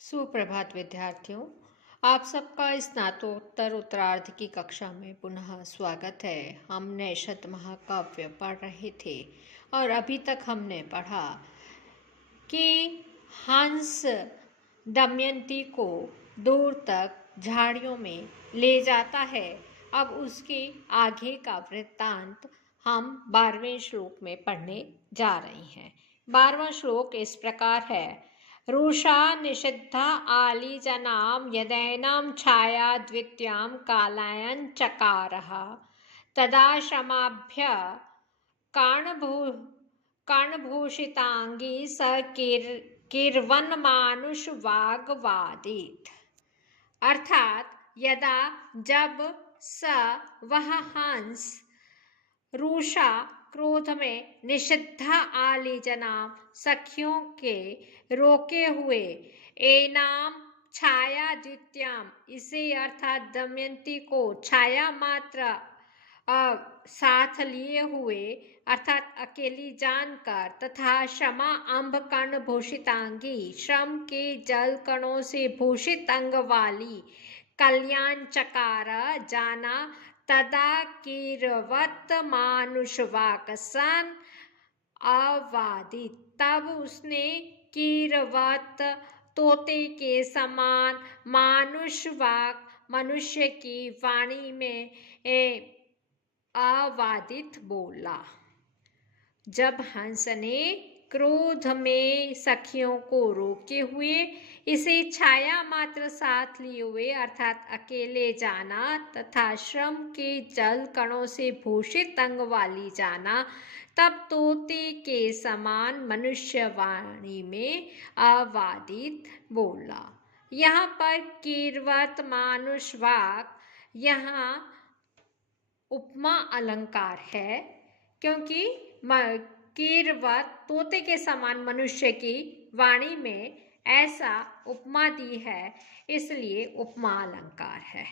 सुप्रभात विद्यार्थियों। आप सबका स्नातकोत्तर उत्तरार्ध की कक्षा में पुनः स्वागत है। हमने शतमहाकाव्य पढ़ रहे थे और अभी तक हमने पढ़ा कि हंस दमयंती को दूर तक झाड़ियों में ले जाता है। अब उसके आगे का वृत्तांत हम 12वें श्लोक में पढ़ने जा रहे हैं। 12वां श्लोक इस प्रकार है। रुषा निषिद्धा आलीजनां यदैनां छाया द्वितीयां कालायन चकारः तदा क्षमाभ्य कर्णभूषितांगी स किर्वन्मानुष वाग्वादित। अर्थात यदा जब स वह हंस रुषा क्रोध में निषिद्धा आलीजना सखियों के रोके हुए एनाम छाया द्वितीयाम इसे अर्थात दमयंती को छाया मात्र साथ लिए हुए अर्थात अकेली जानकर तथा क्षमा अंब कर्ण भूषितांगी श्रम के जल कणों से भूषित अंग वाली कल्याण चकार जाना तदा कीरवत मानुषवाकसन अवादित। तब उसने कीरवत तोते के समान मानुषवाक मनुष्य की वाणी में अवादित बोला। जब हंस ने क्रोध में सखियों को रोके हुए इसे छाया मात्र साथ लिए हुए अर्थात अकेले जाना तथा श्रम के जल कणों से भूषित अंग वाली जाना, तब तोते के समान मनुष्य वाणी में अवादित बोला। यहाँ पर कीर्वत मानुषवाक यहाँ उपमा अलंकार है, क्योंकि कीरवत तोते के समान मनुष्य की वाणी में ऐसा उपमा दी है, इसलिए उपमा अलंकार है।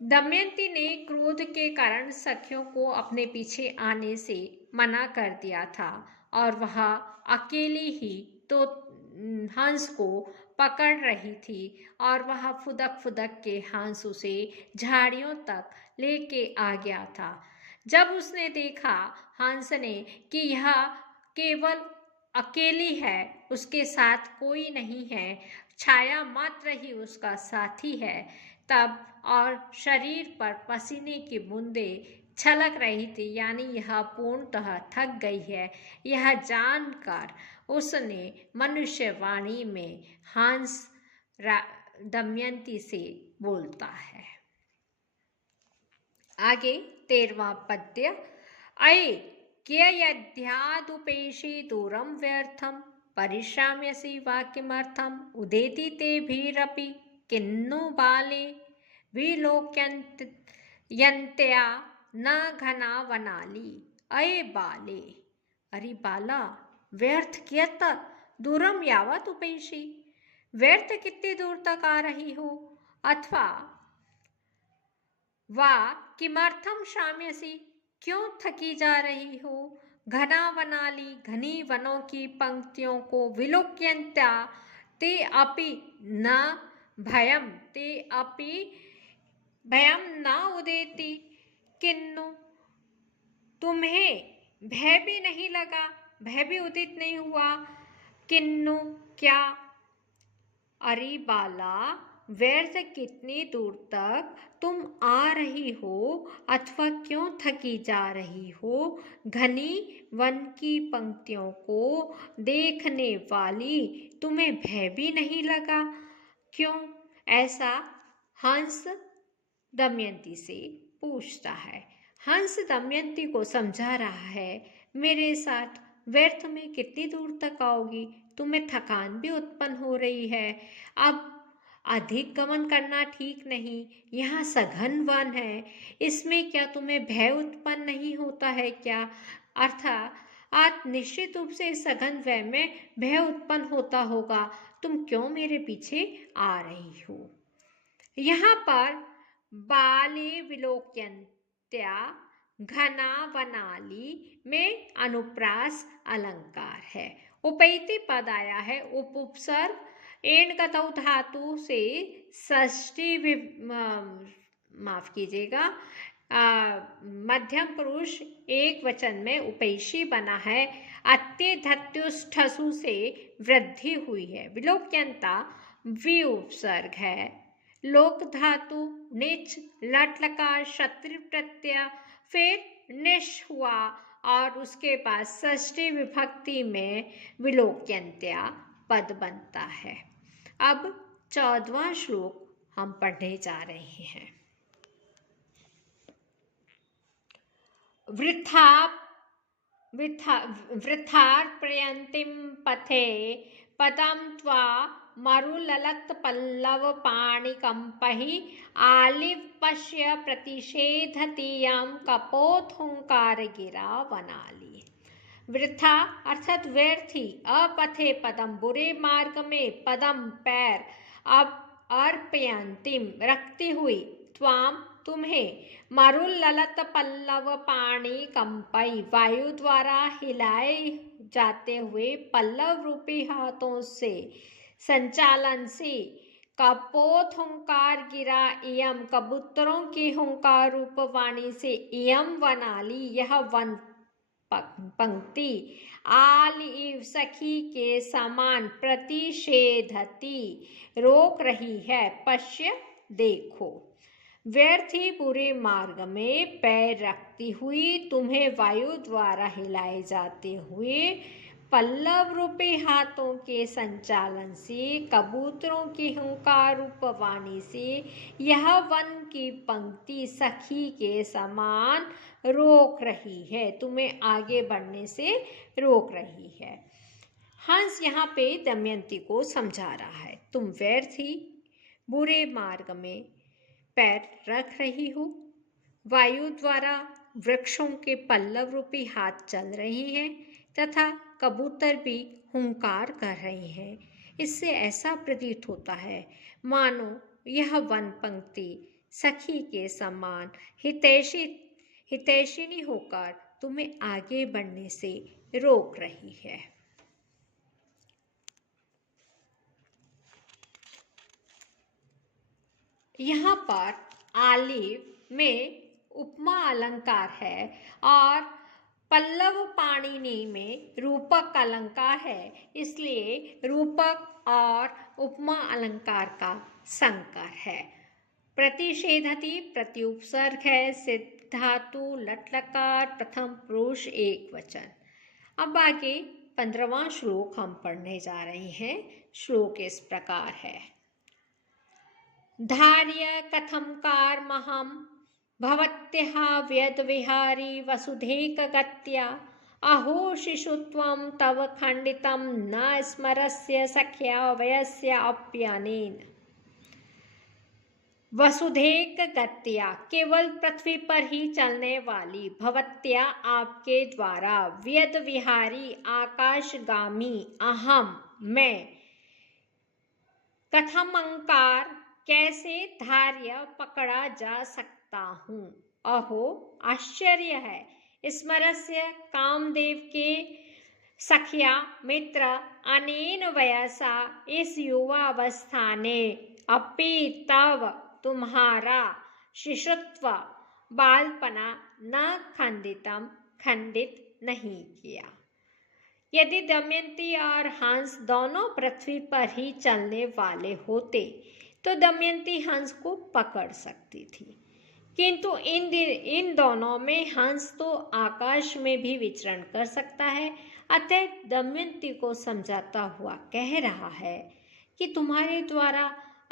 दमयंती ने क्रोध के कारण सखियों को अपने पीछे आने से मना कर दिया था और वह अकेली ही तो हंस को पकड़ रही थी और वह फुदक फुदक के हंस उसे झाड़ियों तक लेके आ गया था। जब उसने देखा हंस ने कि यह केवल अकेली है, उसके साथ कोई नहीं है, छाया मात्र ही उसका साथी है, तब और शरीर पर पसीने की बूंदें छलक रही थी, यानी यह पूर्णतः थक गई है, यह जानकर उसने मनुष्य वाणी में हंस दमयंती से बोलता है। आगे 13वां पद्य। अये कियद्यादुपेशि दूरं व्यर्थं परिश्राम्यसि वा किमर्थम् उदेति तेभिरपि किन्नु बाले विलोक्यन्त्या न घना वनाली। अये बाले, अरे बाला, व्यर्थ कियत् दूरम यावत उपेशि, व्यर्थ कितनी दूर तक आ रही हो, अथवा वा किमर्थम शाम्यसी, क्यों थकी जा रही हो, घना वनाली, घनी वनों की पंक्तियों को विलोक्यन्त्या ते अपि न भयम, ते अपि भयम न उदेति, किन्नु तुम्हें भय भी नहीं लगा, भय भी उदित नहीं हुआ, किन्नु क्या, अरे बाला, व्यर्थ कितनी दूर तक तुम आ रही हो अथवा क्यों थकी जा रही हो, घनी वन की पंक्तियों को देखने वाली तुम्हें भय भी नहीं लगा क्यों? ऐसा हंस दमयंती से पूछता है। हंस दमयंती को समझा रहा है, मेरे साथ व्यर्थ में कितनी दूर तक आओगी, तुम्हें थकान भी उत्पन्न हो रही है, अब अधिक गमन करना ठीक नहीं, यहाँ सघन वन है, इसमें क्या तुम्हें भय उत्पन्न नहीं होता है क्या? अर्थात निश्चित रूप से सघन वय में भय उत्पन्न होता होगा, तुम क्यों मेरे पीछे आ रही हो? यहाँ पर बाले विलोक्यन्त्या घना वनाली में अनुप्रास अलंकार है। उपैति पद आया है उपसर्ग एण गतौ धातु से षष्ठी माफ कीजिएगा मध्यम पुरुष एक वचन में उपैषी बना है। अत्य धत्युष्ठसु से वृद्धि हुई है। विलोक्यंता वि उपसर्ग है। लोक धातु निच लट लकार क्षत्रिय प्रत्यय फिर निश हुआ और उसके बाद षष्ठी विभक्ति में विलोक्यंत्या पद बनता है। अब 14वां श्लोक हम पढ़ने जा रहे हैं। वृथार्पयन्तीं पथे पदं त्वा मरुललत् पल्लव पाणिकम्पैः आलिपश्य प्रतिषेधतीयं कपोतहुंकार गिरा वनाली। वृथा अर्थात व्यर्थी, अपथे पदम बुरे मार्ग में, पदम पैर, अब अर्पयंतिम रखती हुई, त्वाम तुम्हें, मरुल ललत पल्लव पाणी कंपई वायु द्वारा हिलाए जाते हुए पल्लव रूपी हाथों से संचालन से, कपोत हुंकार गिरा इयम कबूतरों की हुंकार रूप वाणी से, इयम वनाली यह वन पंक्ति आलिव सखी के समान प्रतिषेधती रोक रही है। पश्य देखो, व्यर्थी बुरे मार्ग में पैर रखती हुई तुम्हें वायु द्वारा हिलाए जाते हुए पल्लव रूपी हाथों के संचालन से, कबूतरों की हुंकार रूप वाणी से यह वन की पंक्ति सखी के समान रोक रही है, तुम्हें आगे बढ़ने से रोक रही है। हंस यहाँ पे दमयंती को समझा रहा है, तुम व्यर्थी बुरे मार्ग में पैर रख रही हो, वायु द्वारा वृक्षों के पल्लव रूपी हाथ चल रहे हैं तथा कबूतर भी हुंकार कर रहे हैं। इससे ऐसा प्रतीत होता है मानो यह वन पंक्ति सखी के समान हितैषिणी होकर तुम्हें आगे बढ़ने से रोक रही है। यहाँ पर आलिव में उपमा अलंकार है और पल्लव पाणिनि में रूपक अलंकार है, इसलिए रूपक और उपमा अलंकार का संकर है। प्रतिषेधति प्रत्युपसर्ग है, सिद्ध धातु लट्लकार प्रथम पुरुष एक वचन। अब आगे 15वां श्लोक हम पढ़ने जा रहे हैं। श्लोक इस प्रकार है। धार्य कथंकार महम भवत्यः व्यद विहारी वसुधैक गत्या अहो शिशुत्वं तव खंडितं न स्मरस्य सख्या वयस्य अप्यनेन। वसुधैक गत्या केवल पृथ्वी पर ही चलने वाली, भवत्या आपके द्वारा, व्यद विहारी आकाशगामी, अहम मैं, कथमंकार कैसे धार्य पकड़ा जा सकता हूँ। अहो आश्चर्य है, स्मरस्य कामदेव के सखिया मित्र अनेन वयसा इस युवा अवस्था ने अपि तव तुम्हारा शिशुत्व बालपना न खंडित नहीं किया। यदि दमयंती और हंस दोनों पृथ्वी पर ही चलने वाले होते तो दमयंती हंस को पकड़ सकती थी, किंतु इन दोनों में हंस तो आकाश में भी विचरण कर सकता है। अतः दमयंती को समझाता हुआ कह रहा है कि तुम्हारे द्वारा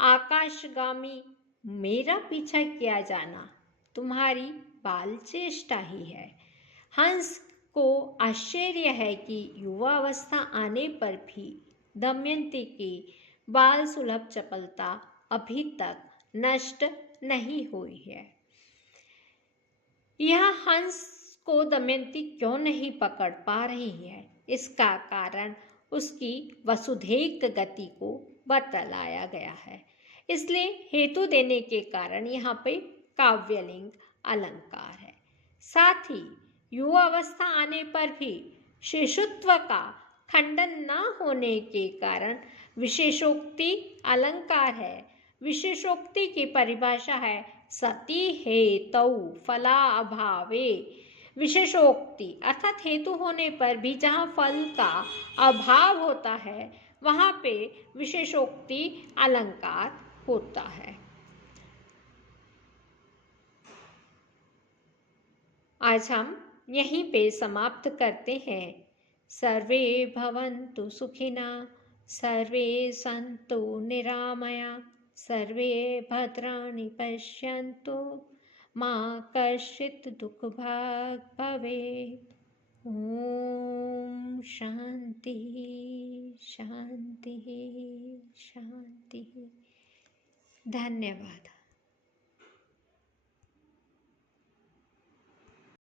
आकाशगामी मेरा पीछा किया जाना तुम्हारी बाल चेष्टा ही है। हंस को आश्चर्य है कि युवावस्था आने पर भी दमयंती की बाल सुलभ चपलता अभी तक नष्ट नहीं हुई है। यह हंस को दमयंती क्यों नहीं पकड़ पा रही है, इसका कारण उसकी वसुधैक गति को बतलाया गया है। इसलिए हेतु देने के कारण यहाँ पे काव्यलिंग अलंकार है। साथ ही युवावस्था आने पर भी शिशुत्व का खंडन न होने के कारण विशेषोक्ति अलंकार है। विशेषोक्ति की परिभाषा है सती हेतौ फला अभावे। विशेषोक्ति अर्थात हेतु होने पर भी जहाँ फल का अभाव होता है वहाँ पे विशेषोक्ति अलंकार होता है। आज हम यहीं पे समाप्त करते हैं। सर्वे भवन्तु सुखिनः, सर्वे सन्तु निरामया, सर्वे भद्राणि पश्यन्तु, मा कश्चित् दुःखभाग् भवेत्। ॐ शान्तिः शान्तिः शान्तिः। धन्यवाद।